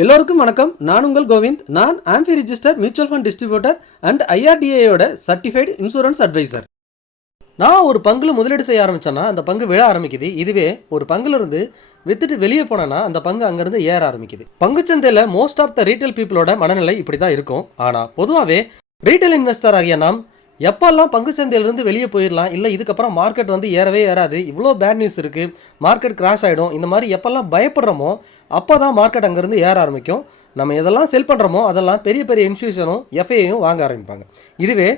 எல்லோருக்கும் வணக்கம். நான் உங்கள் கோவிந்த். நான் AMFI register mutual fund distributor and ஐஆர்டிஏயோட சர்டிஃபைடு இன்சூரன்ஸ் அட்வைசர். நான் ஒரு பங்குல முதலீடு செய்ய ஆரம்பிச்சேன்னா அந்த பங்கு விழ ஆரம்பிக்குது. இதுவே ஒரு பங்குல இருந்து வித்துட்டு வெளியே போனேன்னா அந்த பங்கு அங்கிருந்து ஏற ஆரம்பிக்குது. பங்குச்சந்தையில் மோஸ்ட் ஆஃப் த ரீட்டைல் பீப்புளோட மனநிலை இப்படி தான் இருக்கும். ஆனால் பொதுவாகவே ரீட்டைல் இன்வெஸ்டர் ஆகிய நாம் எப்போல்லாம் பங்குச்சந்தையிலிருந்து வெளியே போயிடலாம், இல்லை இதுக்கப்புறம் மார்க்கெட் வந்து ஏறவே ஏறாது, இவ்வளோ பேட் நியூஸ் இருக்குது, மார்க்கெட் கிராஷ் ஆகிடும், இந்த மாதிரி எப்போல்லாம் பயப்படுறோமோ அப்போ தான் மார்க்கெட் அங்கேருந்து ஏற ஆரம்பிக்கும். நம்ம எதெல்லாம் செல் பண்ணுறோமோ அதெல்லாம் பெரிய பெரிய இன்ஸ்டியூஷனும் எஃப்ஐயும் வாங்க ஆரம்பிப்பாங்க. இதுவே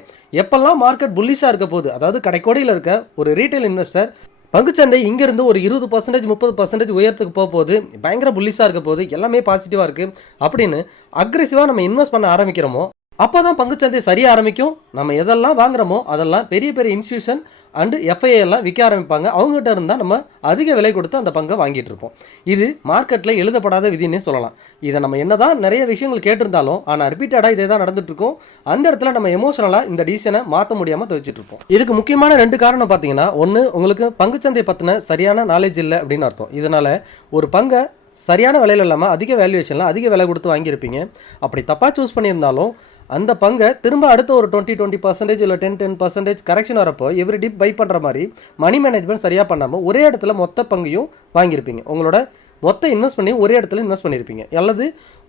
எப்போல்லாம் மார்க்கெட் புல்லிஷாக இருக்க போகுது, அதாவது கடைக்கோடியில் இருக்க ஒரு ரீட்டைல் இன்வெஸ்டர் பங்குச்சந்தை இங்கேருந்து ஒரு 20% 30% உயரத்துக்கு போகுது, பயங்கர புல்லிஷாக இருக்க போகுது, எல்லாமே பாசிட்டிவாக இருக்குது அப்படின்னு அக்ரெசிவாக நம்ம இன்வெஸ்ட் பண்ண ஆரம்பிக்கிறோமோ அப்போ தான் பங்குச்சந்தை சரிய ஆரம்பிக்கும். நம்ம எதெல்லாம் வாங்குறோமோ அதெல்லாம் பெரிய பெரிய இன்ஸ்டியூஷன் அண்டு எஃப்ஐஏ எல்லாம் விற்க ஆரம்பிப்பாங்க. அவங்ககிட்ட இருந்தால் நம்ம அதிக விலை கொடுத்து அந்த பங்கை வாங்கிட்டு இருப்போம். இது மார்க்கெட்டில் எழுதப்படாத விதினே சொல்லலாம். இதை நம்ம என்ன தான் நிறைய விஷயங்கள் கேட்டிருந்தாலும் ஆனால் ரிப்பீட்டடாக இதே தான் நடந்துட்டு இருக்கும். அந்த இடத்துல நம்ம எமோஷனலாக இந்த டிசிஷனை மாற்ற முடியாமல் துவச்சிட்டு இருப்போம். இதுக்கு முக்கியமான 2 காரணம் பார்த்தீங்கன்னா, ஒன்று, உங்களுக்கு பங்குச்சந்தை பற்றின சரியான நாலேஜ் இல்லை அப்படின்னு அர்த்தம். இதனால் ஒரு பங்கை சரியான விலையில் இல்லாமல் அதிக வேல்யூவேஷனில் அதிக விலை கொடுத்து வாங்கியிருப்பீங்க. அப்படி தப்பாக சூஸ் பண்ணியிருந்தாலும் அந்த பங்கை திரும்ப அடுத்த ஒரு 20% இல்லை 10% கரெக்ஷன் வரப்போ எவ்ரி டிப் பை பண்ணுற மாதிரி மணி மேனேஜ்மெண்ட் சரியாக பண்ணாமல் ஒரே இடத்துல மொத்த பங்கையும் வாங்கியிருப்பீங்க. உங்களோட மொத்த இன்வெஸ்ட் பண்ணி ஒரே இடத்துல இன்வெஸ்ட் பண்ணியிருப்பீங்க, அல்லது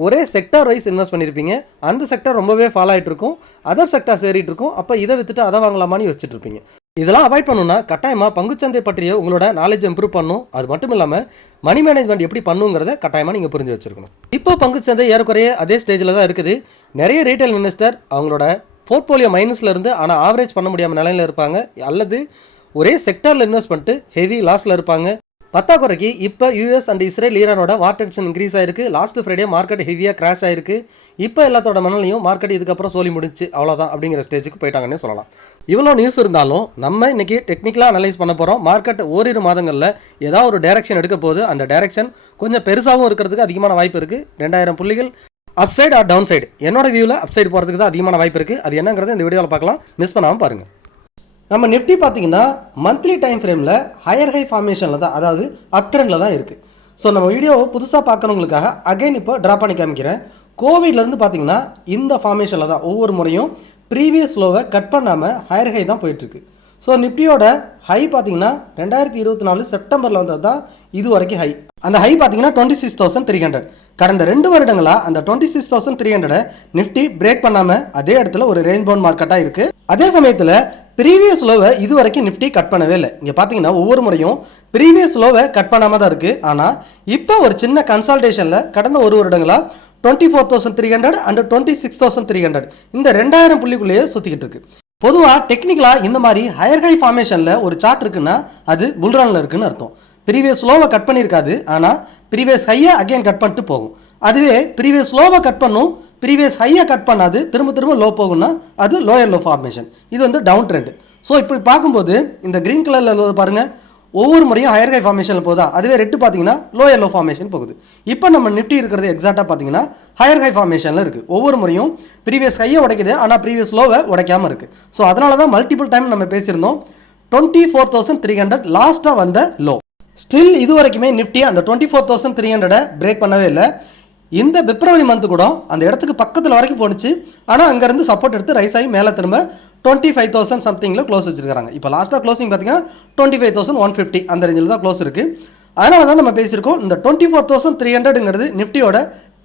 ஒரே செக்டார் வைஸ் இன்வெஸ்ட் பண்ணியிருப்பீங்க. அந்த செக்டார் ரொம்பவே ஃபாலோ ஆகிட்டு இருக்கும், அதர் செக்டார் சேரிட்டு இருக்கும். அப்போ இதை விற்றுட்டு அதை வாங்கலாமான்னு யோசிச்சுட்டு இருப்பீங்க. இதெல்லாம் அவாய்ட் பண்ணணும்னா கட்டாயமாக பங்குச்சந்தை பற்றிய உங்களோட நாலேஜ் இம்ப்ரூவ் பண்ணணும். அது மட்டும் இல்லாமல் மணி மேனேஜ்மெண்ட் எப்படி பண்ணுங்கிறத கட்டாயமாக நீங்கள் புரிஞ்சு வச்சுருக்கணும். இப்போ பங்குச்சந்தை ஏறக்குறைய அதே ஸ்டேஜில் தான் இருக்குது. நிறைய ரீட்டைல் இன்வெஸ்டர் அவங்களோட போர்ட்ஃபோலியோ மைனஸில் இருந்து ஆனால் ஆவரேஜ் பண்ண முடியாமல் நிலையில் இருப்பாங்க, அல்லது ஒரே செக்டாரில் இன்வெஸ்ட் பண்ணிட்டு ஹெவி லாஸில் இருப்பாங்க. பத்தாக்குறைக்கு இப்போ யூஎஸ் அண்ட் இஸ்ரேல் ஈரானோட வார் டென்ஷன் இன்க்ரீஸ் ஆயிருக்கு. லாஸ்ட் ஃப்ரைடே மார்க்கெட் ஹெவியாக கிராஷ் ஆயிருக்கு. இப்போ எல்லாத்தோட மனநிலையும் மார்க்கெட் இதுக்கப்புறம் சொல்லி முடிச்சு அவ்வளோதான் அப்படிங்கிற ஸ்டேஜுக்கு போயிட்டாங்கன்னே சொல்லலாம். இவ்வளோ நியூஸ் இருந்தாலும் நம்ம இன்றைக்கி டெக்னிக்கலாக அனலைஸ் பண்ண போகிறோம். மார்க்கெட் ஓரிரு மாதங்களில் ஏதாவது ஒரு டைரக்ஷன் எடுக்க போது அந்த டைரக்ஷன் கொஞ்சம் பெருசாகவும் இருக்கிறதுக்கு அதிகமான வாய்ப்பு இருக்குது. 2000 புள்ளிகள் அப்சைடு ஆர் டவுன் சைடு, என்னோட வியூவில் அப்சைடு போகிறதுக்கு தான் அதிகமான வாய்ப்பு இருக்குது. அது என்னங்கிறத இந்த வீடியோவில் பார்க்கலாம், மிஸ் பண்ணாமல் பாருங்கள். நம்ம நிஃப்டி பார்த்திங்கன்னா மந்த்லி டைம் ஃப்ரேமில் ஹையர் ஹை ஃபார்மேஷனில் தான், அதாவது அப் ட்ரெண்டில் தான் இருக்குது. ஸோ நம்ம வீடியோவை புதுசாக பார்க்குறவங்களுக்காக அகைன் இப்போ ட்ரா பண்ணி காமிக்கிறேன். கோவிட்லேருந்து பார்த்திங்கன்னா இந்த ஃபார்மேஷனில் தான் ஒவ்வொரு முறையும் ப்ரீவியஸ் லோவை கட் பண்ணாமல் ஹையர் ஹை தான் போயிட்டுருக்கு. ஸோ நிஃப்டியோட ஹை பார்த்திங்கன்னா 2024 செப்டம்பரில் வந்தது தான் இது வரைக்கும் ஹை. அந்த ஹை பார்த்திங்கன்னா 26,300. கடந்த 2 வருடங்களாக அந்த 26,300 நிஃப்டி பிரேக் பண்ணாமல் அதே இடத்துல ஒரு ரேஞ்ச் பவுண்ட் மார்க்கெட்டாக இருக்குது. அதே சமயத்தில் ப்ரீவியஸ் லோவை இது வரைக்கும் நிஃப்டி கட் பண்ணவே இல்லை. இங்கே பார்த்தீங்கன்னா ஒவ்வொரு முறையும் ப்ரீவியஸ் லோவை கட் பண்ணாமல் தான் இருக்குது. ஆனால் இப்போ ஒரு சின்ன கன்சல்டேஷனில் கடந்த ஒரு வருடங்களாக 24,300 அண்ட் 26,300 இந்த 2000 புள்ளிக்குள்ளேயே சுற்றிக்கிட்டு இருக்கு. பொதுவாக டெக்னிக்கலாக இந்த மாதிரி ஹையர் ஹை ஃபார்மேஷனில் ஒரு சார்ட் இருக்குன்னா அது புல்ரனில் இருக்குன்னு அர்த்தம். ப்ரீவியஸ் லோவை கட் பண்ணியிருக்காது, ஆனால் ப்ரீவியஸ் ஹையை அகைன் கட் பண்ணிட்டு போகும். அதுவே ப்ரீவியஸ் லோவை கட் பண்ணும், ப்ரீவியஸ் ஹையை கட் பண்ணாது, திரும்ப திரும்ப லோ போகும்னா அது லோயர் லோ ஃபார்மேஷன். இது வந்து டவுன் ட்ரெண்ட். ஸோ இப்படி பார்க்கும்போது இந்த க்ரீன் கலரில் பாருங்கள், ஒவ்வொரு முறையும் ஹையர் ஹை ஃபார்மேஷனில் போகுதா, அதுவே ரெட்டு பார்த்தீங்கன்னா லோயர் லோ ஃபார்மேஷன் போகுது. இப்போ நம்ம நிஃப்டி இருக்கிறது எக்ஸாக்டாக பார்த்தீங்கன்னா ஹையர் ஹை ஃபார்மேஷனில் இருக்குது. ஒவ்வொரு முறையும் ப்ரீவியஸ் ஹையை உடைக்குது, ஆனால் ப்ரீவியஸ் லோவை உடைக்காமல் இருக்குது. ஸோ அதனால தான் மல்டிபிள் டைம் நம்ம பேசியிருந்தோம் 24,300 லாஸ்ட்டாக வந்த லோ. ஸ்டில் இது வரைக்குமே நிஃப்டி அந்த 24,300 பிரேக் பண்ணவே இல்லை. இந்த பிப்ரவரி மந்த்து கூட அந்த இடத்துக்கு பக்கத்தில் வரைக்கும் போணுச்சு, ஆனால் அங்கேருந்து சப்போர்ட் எடுத்து ரைஸ் ஆகி மேலே திரும்ப 25,000 சம்திங்கில் க்ளோஸ் வச்சுருக்காங்க. இப்போ லாஸ்ட்டாக க்ளோசிங் பார்த்தீங்கன்னா 25,150 அந்த ரேஞ்சில் தான் க்ளோஸ் இருக்குது. அதனால தான் நம்ம பேசியிருக்கோம் இந்த 24,300ங்கிறது நிஃப்டியோட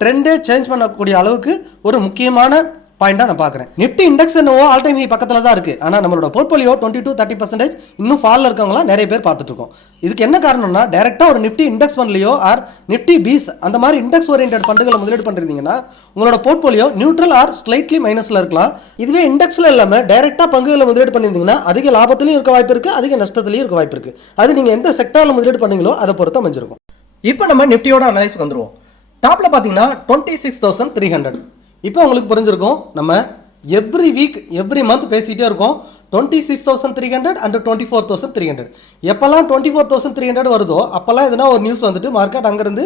ட்ரெண்டே சேஞ்ச் பண்ணக்கூடிய அளவுக்கு ஒரு முக்கியமான பாயிண்டாக நான் பார்க்குறேன். நிஃப்டி இண்டெக்ஸ் என்னவோ ஆல் டைம் ஹை பக்கத்தில் தான் இருக்குது, ஆனால் நம்மளோட போர்ட்ஃபோலியோ 20-30% இன்னும் ஃபாலில் இருக்கவங்களாம் நிறைய பேர் பார்த்துட்டு இருக்கோம். இதுக்கு என்ன காரணம்னா, டேரெக்டாக ஒரு நிஃப்டி இண்டெக்ஸ் ஃபண்ட்லையோ ஆர் நிஃப்டி பீஸ் அந்த மாதிரி இண்டெக்ஸ் ஓரியன்ட் ஃபண்டுகளை முதலீடு பண்ணிருந்தீங்கன்னா உங்களோட போர்ட்ஃபோலியோ நியூட்ரல் ஆர் ஸ்லைட்லி மைனஸில் இருக்கலாம். இதுவே இண்டெக்ஸில் இல்லாமல் டேரெக்டாக பங்குகளை முதலீடு பண்ணியிருந்தீங்கன்னா அதிக லாபத்திலையும் இருக்க வாய்ப்பு இருக்குது, அதிக நஷ்டத்துலையும் இருக்க வாய்ப்பு இருக்குது. அது நீங்கள் எந்த செக்டாரில் முதலீடு பண்ணீங்களோ அதை பொறுத்து அமைஞ்சிருக்கும். இப்போ நம்ம நிஃப்டியோட அனலைஸ்க்கு வந்துடுவோம். டாப்பில் பார்த்தீங்கன்னா 26,300. இப்போ உங்களுக்கு புரிஞ்சிருக்கும், நம்ம எவ்ரி வீக் எவ்ரி மந்த் பேசிகிட்டே இருக்கோம் 26,300 அண்ட் 24,300. எப்போல்லாம் 24,300 வருதோ அப்போல்லாம் எதுனா ஒரு நியூஸ் வந்துட்டு மார்க்கெட் அங்கேருந்து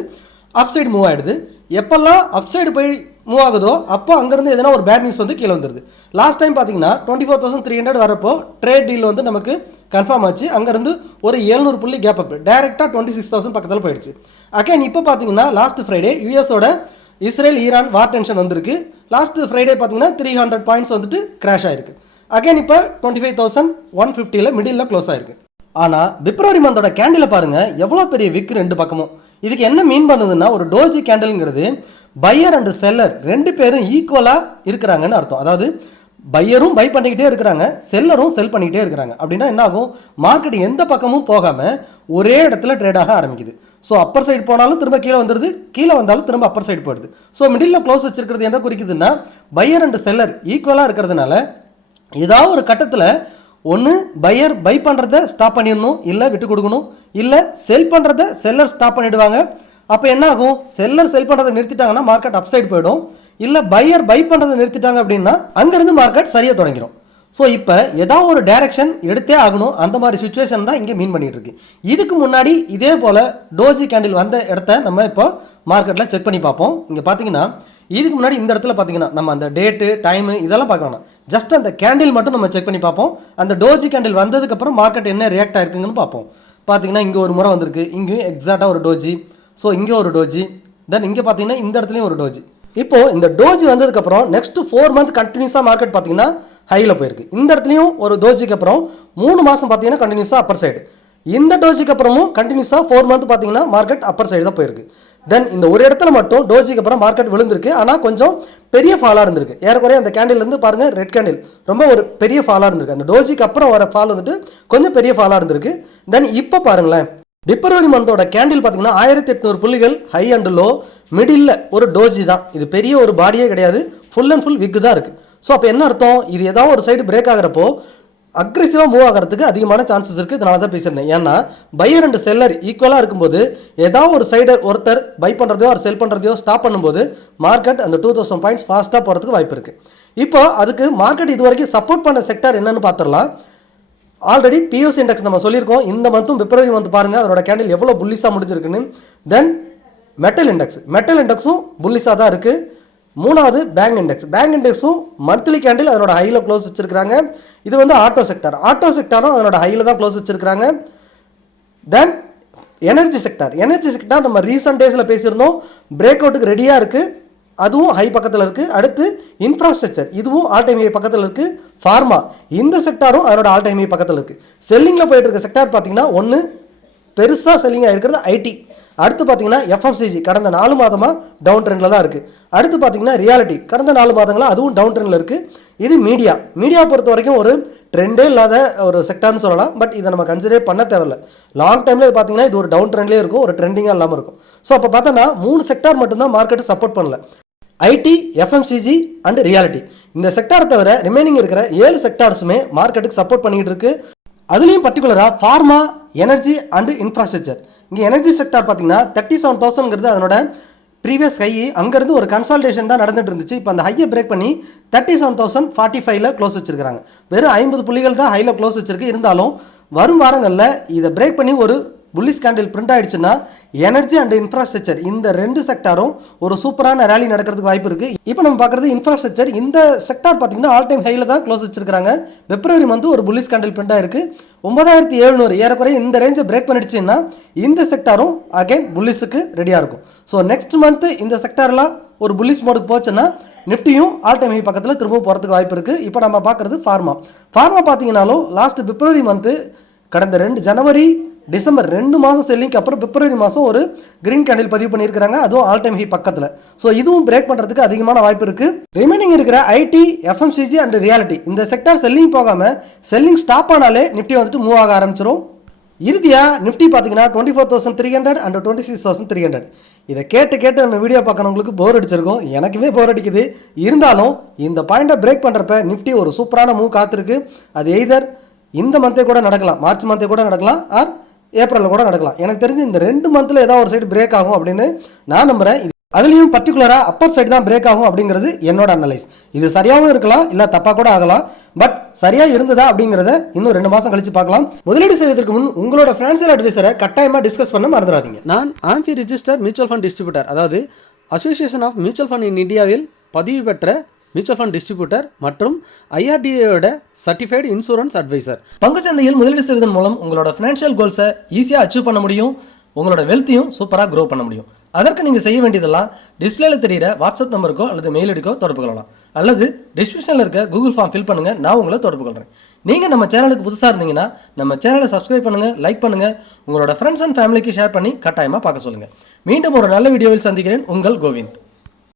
அப்சைடு மூவ் ஆகிடுது. எப்போல்லாம் அப்சைடு போய் மூவ் ஆகுதோ அப்போ அங்கேருந்து எதனா ஒரு பேட் நியூஸ் வந்து கீழே வந்துடுது. லாஸ்ட் டைம் பார்த்தீங்கன்னா 24,300 வரப்போ ட்ரேட் டீல் வந்து நமக்கு கன்ஃபார்ம் ஆச்சு. அங்கேருந்து ஒரு 700 புள்ளி கேப் அப் டேரெக்டாக 26,000 பக்கத்தில் போயிடுச்சு. அகைன் இப்போ பார்த்தீங்கன்னா லாஸ்ட் ஃப்ரைடே யூஎஸோட இஸ்ரேல் ஈரான் வார் டென்ஷன் வந்திருக்கு. லாஸ்ட் ஃப்ரைடே பார்த்தீங்கன்னா 300 பாயிண்ட்ஸ் வந்துட்டு கிராஷ் ஆயிருக்கு. அகைன் இப்போ 25,150 மிடில் க்ளோஸ் ஆயிருக்கு. ஆனால் பிப்ரவரி மந்தோட கேண்டிலை பாருங்கள் எவ்வளோ பெரிய விக் ரெண்டு பக்கமும். இதுக்கு என்ன மீன் பண்ணுதுன்னா, ஒரு டோஜி கேண்டில்ங்கிறது பையர் அண்ட் செல்லர் ரெண்டு பேரும் ஈக்குவலாக இருக்கிறாங்கன்னு அர்த்தம். அதாவது பையரும் பை பண்ணிக்கிட்டே இருக்கிறாங்க, செல்லரும் செல் பண்ணிக்கிட்டே இருக்கிறாங்க. அப்படின்னா என்ன ஆகும், மார்க்கெட் எந்த பக்கமும் போகாமல் ஒரே இடத்துல ட்ரேட் ஆக ஆரம்பிக்குது. ஸோ அப்பர் சைடு போனாலும் திரும்ப கீழே வந்துடுது, கீழே வந்தாலும் திரும்ப அப்பர் சைடு போயிடுது. ஸோ மிடில் க்ளோஸ் வச்சிருக்கிறது என்ன குறிக்குதுன்னா, பையர் அண்ட் செல்லர் ஈக்குவலாக இருக்கிறதுனால ஏதாவது ஒரு கட்டத்தில் ஒன்று பையர் பை பண்ணுறத ஸ்டாப் பண்ணிடணும், இல்லை விட்டு கொடுக்கணும், இல்லை செல் பண்ணுறத செல்லர் ஸ்டாப் பண்ணிவிடுவாங்க. அப்போ என்ன ஆகும், செல்லர் செல் பண்ணுறதை நிறுத்திட்டாங்கன்னா மார்க்கெட் அப் சைடு போயிடும், இல்லை பையர் பை பண்ணுறதை நிறுத்திட்டாங்க அப்படின்னா அங்கேருந்து மார்க்கெட் சரியாக தொடங்கிடும். ஸோ இப்போ ஏதாவது ஒரு டைரக்ஷன் எடுத்தே ஆகணும், அந்த மாதிரி சுச்சுவேஷன் தான் இங்கே மீன் பண்ணிகிட்டு இருக்கு. இதுக்கு முன்னாடி இதே போல் டோஜி கேண்டில் வந்த இடத்த நம்ம இப்போ மார்க்கெட்டில் செக் பண்ணி பார்ப்போம். இங்கே பார்த்தீங்கன்னா இதுக்கு முன்னாடி இந்த இடத்துல பார்த்தீங்கன்னா நம்ம அந்த டேட்டு டைமு இதெல்லாம் பார்க்கணும், ஜஸ்ட் அந்த கேண்டில் மட்டும் நம்ம செக் பண்ணி பார்ப்போம். அந்த டோஜி கேண்டில் வந்ததுக்கப்புறம் மார்க்கெட் என்ன ரியாக்ட் ஆயிருக்குங்கன்னு பார்ப்போம். பார்த்தீங்கன்னா இங்கே ஒரு முறை வந்திருக்கு, இங்கேயும் எக்ஸாக்டாக ஒரு டோஜி, ஸோ இங்கே ஒரு டோஜி, தென் இங்கே பார்த்தீங்கன்னா இந்த இடத்துலையும் ஒரு டோஜி. இப்போது இந்த டோஜி வந்ததுக்கப்புறம் நெக்ஸ்ட் 4 மந்த் கண்டினியூஸாக மார்க்கெட் பார்த்தீங்கன்னா ஹையில் போயிருக்கு. இந்த இடத்துலையும் ஒரு டோஜிக்கு அப்புறம் 3 மாதம் பார்த்தீங்கன்னா கண்டினியூஸாக அப்பர் சைடு. இந்த டோஜிக்கு அப்புறமும் கண்டினியூஸாக 4 மந்த் பார்த்தீங்கன்னா மார்க்கெட் அப்பர் சைடு தான் போயிருக்கு. தென் இந்த ஒரு இடத்துல மட்டும் டோஜிக்கு அப்புறம் மார்க்கெட் விழுந்திருக்கு, ஆனால் கொஞ்சம் பெரிய ஃபாலாக இருந்திருக்கு. ஏறக்குறைய அந்த கேண்டில்லேருந்து பாருங்கள், ரெட் கேண்டில் ரொம்ப ஒரு பெரிய ஃபாலாக இருந்திருக்கு. அந்த டோஜிக்கு அப்புறம் வர ஃபால் வந்துட்டு கொஞ்சம் பெரிய ஃபாலாக இருந்திருக்கு. தென் இப்போ பாருங்களேன், பிப்ரவரி மந்தோட கேண்டில் பார்த்தீங்கன்னா 1800 புள்ளிகள் ஹை அண்ட் லோ, மிடில் ஒரு டோஜி தான். இது பெரிய ஒரு பாடியே கிடையாது, ஃபுல் அண்ட் ஃபுல் விக் தான் இருக்குது. ஸோ அப்போ என்ன அர்த்தம், இது ஏதாவது ஒரு சைடு பிரேக் ஆகிறப்போ அக்ரெசிவாக மூவ் ஆகிறதுக்கு அதிகமான சான்சஸ் இருக்குது. இதனால தான் பேசியிருந்தேன். ஏன்னா பையர் அண்ட் செல்லர் ஈக்குவலாக இருக்கும்போது ஏதாவது ஒரு சைடு ஒருத்தர் பை பண்ணுறதையோ ஒரு செல் பண்ணுறதையோ ஸ்டாப் பண்ணும்போது மார்க்கெட் அந்த 2000 பாயிண்ட்ஸ் ஃபாஸ்ட்டாக போகிறதுக்கு வாய்ப்பு இருக்குது. இப்போ அதுக்கு மார்க்கெட் இது வரைக்கும் சப்போர்ட் பண்ண செக்டார் என்னென்னு பார்த்துடலாம். ஆல்ரெடி பிஓசி இண்டெக்ஸ் நம்ம சொல்லியிருக்கோம், இந்த மந்த்தும் பிப்ரவரி மந்த் பாருங்கள் அதோட கேண்டில் எவ்வளோ புல்லிஸாக முடிஞ்சிருக்குன்னு. தென் மெட்டல் இண்டெக்ஸும் புல்லிஸாக தான் இருக்குது. மூணாவது பேங்க் இண்டெக்ஸும் மந்த்லி கேண்டில் அதனோட ஹையில் க்ளோஸ் வச்சுருக்காங்க. இது வந்து ஆட்டோ செக்டாரும் அதனோட ஹையில் தான் க்ளோஸ் வச்சுருக்காங்க. தென் எனர்ஜி செக்டார் நம்ம ரீசன்ட் டேஸில் பேசியிருந்தோம், பிரேக் அவுட்டுக்கு ரெடியாக இருக்குது, அதுவும் ஹை பக்கத்தில் இருக்குது. அடுத்து இன்ஃப்ராஸ்ட்ரக்சர், இதுவும் ஆல் டைம் ஹை பக்கத்தில் இருக்குது. ஃபார்மா, இந்த செக்டாரும் அதனோட ஆல் டைம் ஹை பக்கத்தில் இருக்குது. செல்லிங்கில் போயிட்டு இருக்க செக்டார் பார்த்தீங்கன்னா ஒன்று பெருசாக செல்லிங்காக இருக்கிறது ஐடி, அடுத்து பார்த்தீங்கன்னா எஃப்எம்சிஜி கடந்த 4 மாதமாக டவுன் ட்ரெண்டில் தான் இருக்குது. அடுத்து பார்த்தீங்கன்னா ரியாலிட்டி கடந்த 4 மாதங்களாக அதுவும் டவுன் ட்ரெண்டில் இருக்குது. இது மீடியா பொறுத்த வரைக்கும் ஒரு ட்ரெண்டே இல்லாத ஒரு செக்டார்னு சொல்லலாம். பட் இதை நம்ம கன்சிடர் பண்ண தேவையில்லை. லாங் டைமில் பார்த்தீங்கன்னா இது ஒரு டவுன் ட்ரெண்ட்லேயே இருக்கும், ஒரு ட்ரெண்டிங்காக இல்லாமல் இருக்கும். ஸோ அப்போ பார்த்தோன்னா 3 செக்டார் மட்டும்தான் மார்க்கெட்டு சப்போர்ட் பண்ணல, ஐடி, எஃப்எம்சிஜி அண்ட் ரியாலிட்டி. இந்த செக்டாரை தவிர ரிமைனிங் இருக்கிற 7 செக்டார்ஸுமே மார்க்கெட்டுக்கு சப்போர்ட் பண்ணிக்கிட்டு இருக்கு. அதுலேயும் பர்டிகுலராக ஃபார்மா, எனர்ஜி அண்டு இன்ஃப்ராஸ்ட்ரக்சர். இங்கே எனர்ஜி செக்டார் பார்த்தீங்கன்னா 37,000ங்கிறது அதனோட ப்ரீவியஸ் ஹை. அங்கேருந்து ஒரு கன்சால்டேஷன் தான் நடந்துட்டு இருந்துச்சு. இப்போ அந்த ஹையை பிரேக் பண்ணி 37,045 க்ளோஸ் வச்சிருக்காங்க. வெறும் 50 புள்ளிகள் தான் ஹையில் க்ளோஸ் வச்சிருக்கு. இருந்தாலும் வரும் வாரங்களில் இதை பிரேக் பண்ணி ஒரு புல்லிஷ் கேண்டில் பிரிண்ட் ஆயிடுச்சுன்னா எனர்ஜி அண்ட் இன்ஃப்ராஸ்ட்ரக்சர் இந்த 2 செக்டாரும் ஒரு சூப்பரான ரேலி நடக்கிறதுக்கு வாய்ப்பு இருக்குது. இப்போ நம்ம பார்க்குறது இன்ஃப்ராஸ்ட்ரக்சர். இந்த செக்டார் பார்த்தீங்கன்னா ஆல் டைம் ஹையில் தான் க்ளோஸ் வச்சிருக்காங்க. பிப்ரவரி மந்த் ஒரு புல்லிஷ் கேண்டில் பிரிண்ட் ஆயிருக்கு 9700 ஏறக்குறைய இந்த ரேஞ்சை பிரேக் பண்ணிடுச்சுன்னா இந்த செக்டாரும் அகைன் புல்லிஸுக்கு ரெடியாக இருக்கும். ஸோ நெக்ஸ்ட் மந்த் இந்த செக்டார்லாம் ஒரு புல்லிஷ் மோடுக்கு போச்சுன்னா நிஃப்டியும் ஆல் டைம் ஹை பக்கத்தில் திரும்பவும் போகிறதுக்கு வாய்ப்பு இருக்குது. இப்போ நம்ம பார்க்குறது ஃபார்மா பார்த்தீங்கன்னாலும் லாஸ்ட் பிப்ரவரி மந்த்து கடந்த 2 ஜனவரி டிசம்பர் 2 மாதம் செல்லிங்க்கு அப்புறம் பிப்ரவரி மாதம் ஒரு கிரீன் கேண்டில் பதிவு பண்ணியிருக்காங்க, அதுவும் ஆல் டைம் ஹை பக்கத்தில். ஸோ இதுவும் பிரேக் பண்ணுறதுக்கு அதிகமான வாய்ப்பு இருக்குது. ரிமைனிங் இருக்கிற ஐடி, எஃப்எம்சிஜி அண்ட் ரியாலிட்டி இந்த செக்டார் செல்லிங் போகாமல் செல்லிங் ஸ்டாப் ஆனாலே நிஃப்டி வந்துட்டு மூவ் ஆக ஆரம்பிச்சிடும். இறுதியாக நிஃப்டி பார்த்தீங்கன்னா 24,300 அண்ட் 26,300. இதை கேட்டு நம்ம வீடியோ பார்க்குறவங்களுக்கு போர் அடிச்சிருக்கும், எனக்குமே போர் அடிக்குது. இருந்தாலும் இந்த பாயிண்ட்டை பிரேக் பண்ணுறப்ப நிஃப்டி ஒரு சூப்பரான மூவ் காத்திருக்கு. அது எய்தர் இந்த மந்தே கூட நடக்கலாம், மார்ச் மந்தே கூட நடக்கலாம், ஆர் ஏப்ரலில் கூட நடக்கலாம். எனக்கு தெரிஞ்சு இந்த 2 மந்தில் ஏதாவது ஒரு சைடு பிரேக் ஆகும் அப்படின்னு நான் நம்புகிறேன். அதுலேயும் பர்டிகுலராக அப்பர் சைடு தான் பிரேக் ஆகும் அப்படிங்கிறது என்னோட அனலைஸ். இது சரியாகவும் இருக்கலாம், இல்லை தப்பாக கூட ஆகலாம். பட் சரியாக இருந்ததா அப்படிங்கிறத இன்னும் 2 மாதம் கழிச்சு பார்க்கலாம். முதலீடு செய்வதற்கு முன் உங்களோட ஃபினான்ஷியல் அட்வைசரை கட்டாயமாக டிஸ்கஸ் பண்ண மறந்துடாதீங்க. நான் AMFI register mutual fund distributor, அதாவது association of mutual fund in இந்தியாவில் பதிவு பெற்ற மியூச்சுவல் ஃபண்ட் டிஸ்ட்ரிபியூட்டர் மற்றும் ஐஆர்டிஏயோட சர்டிஃபைடு இன்சூரன்ஸ் அட்வைசர். பங்குச்சந்தையில் முதலீடு செய்வதன் மூலம் உங்களோட ஃபினான்ஷியல் கோல்ஸை ஈஸியாக அச்சீவ் பண்ண முடியும். உங்களோட வெல்த்தையும் சூப்பராக க்ரோ பண்ண முடியும். அதற்கு நீங்கள் செய்ய வேண்டியதெல்லாம் டிஸ்பிளேல தெரியிற வாட்ஸ்அப் நம்பருக்கோ அல்லது மெயில் ஐடிக்கோ தொடர்பு கொள்ளலாம். அல்லது டிஸ்கிரிப்ஷனில் இருக்க கூகுள் ஃபார்ம் ஃபில் பண்ணுங்கள், நான் உங்களை தொடர்பு கொள்கிறேன். நீங்கள் நம்ம சேனலுக்கு புதுசாக இருந்தீங்கன்னா நம்ம சேனலை சப்ஸ்கிரைப் பண்ணுங்கள், லைக் பண்ணுங்கள், உங்களோட ஃப்ரெண்ட்ஸ் அண்ட் ஃபேமிலிக்கு ஷேர் பண்ணி கட்டாயமாக பார்க்க சொல்லுங்கள். மீண்டும் ஒரு நல்ல வீடியோவில் சந்திக்கிறேன். உங்கள் கோவிந்த்.